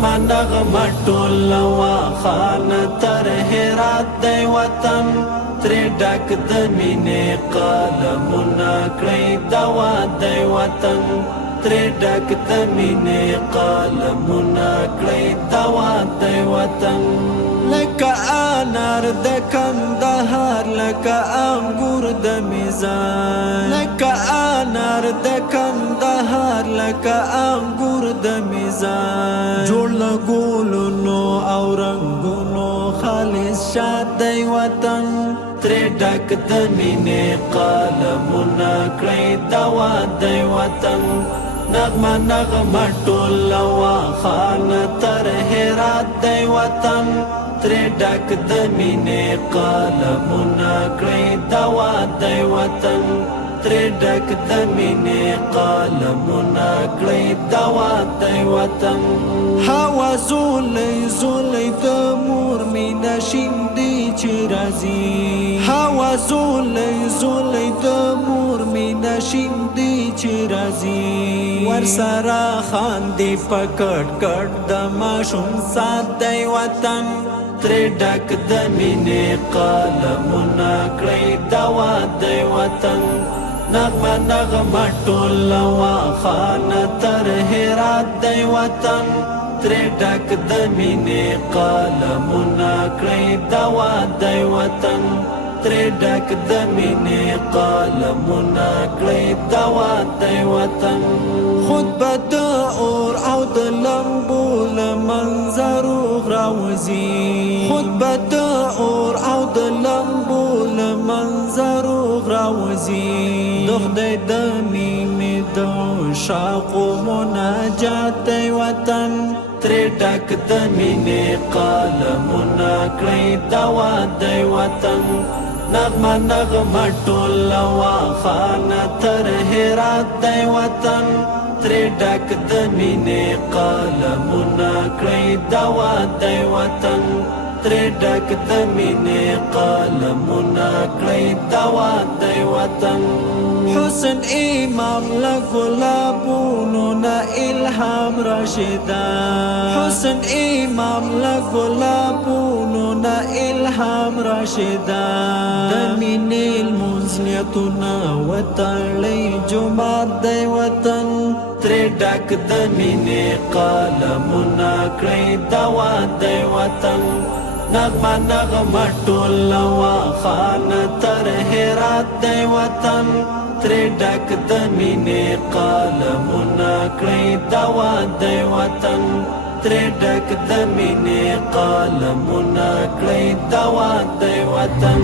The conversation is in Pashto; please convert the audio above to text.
نغمه ټول واخانه تر هرات دی وطن ترې ډک د مینې قلمونه کړئ دوا دی وطن ترې ډک د مینې قلمونه کړئ دوا دی وطن لکه انار د کندهار لکه انګور د میزان لکه انار د کندهار لکه انګور د میزان جوړ له ګلونو او رنګونو خالص شاد دی وطن ترې ډک د مینې قلمونه کړئ دوا دی وطن نغمه ټول واخانه تر هرات دی وطن ترې ډک د مینې قلمونه کړئ دوا دی وطن ترې ډک د مینې قلمونه کړئ دوا دی وطن هوا زولۍ زولۍ د مور مینه شیندي چې راځي هوا زولۍ زولۍ د مور مینه شیندي چې راځي ورسره خاندي په کټ کټ د ماشوم سات دی وطن ترې ډک د مینې قلمونه کړئ دوا دی وطن نغمه ټول واخانه تر هرات دی وطن ترې ډک د مینې قلمونه کړئ دوا دی وطن ترې ډک د مینې قلمونه کړئ دوا دی وطن خود به د اور او د لمبو له منظرو راوځي خود به د اور او د لمبو له منظرو راوځي د خدای د مینې د عشاقو مناجات دی وطن ترې ډک د مینې قلمونه کړئ دوا دی وطن نغمه ټول واخانه تر هرات دی وطن ترې ډک د مینې قلمونه کړئ دوا دی وطن ترې ډک د مینې قلمونه کړئ دوا دی وطن حسن امام له ګلابونو نه الهام راشدا حسن امام له ګلابونو نه الهام راشدا د مینې لمونځ نیتونه وتړئ جومات دی وطن ترې ډک د مینې قلمونه کړئ دوا دی وطن نغمه ټول واخانه تر هرات دی وطن ترې ډک د مینې قلمونه کړئ دوا دی وطن ترې ډک د مینې قلمونه کړئ دوا دی وطن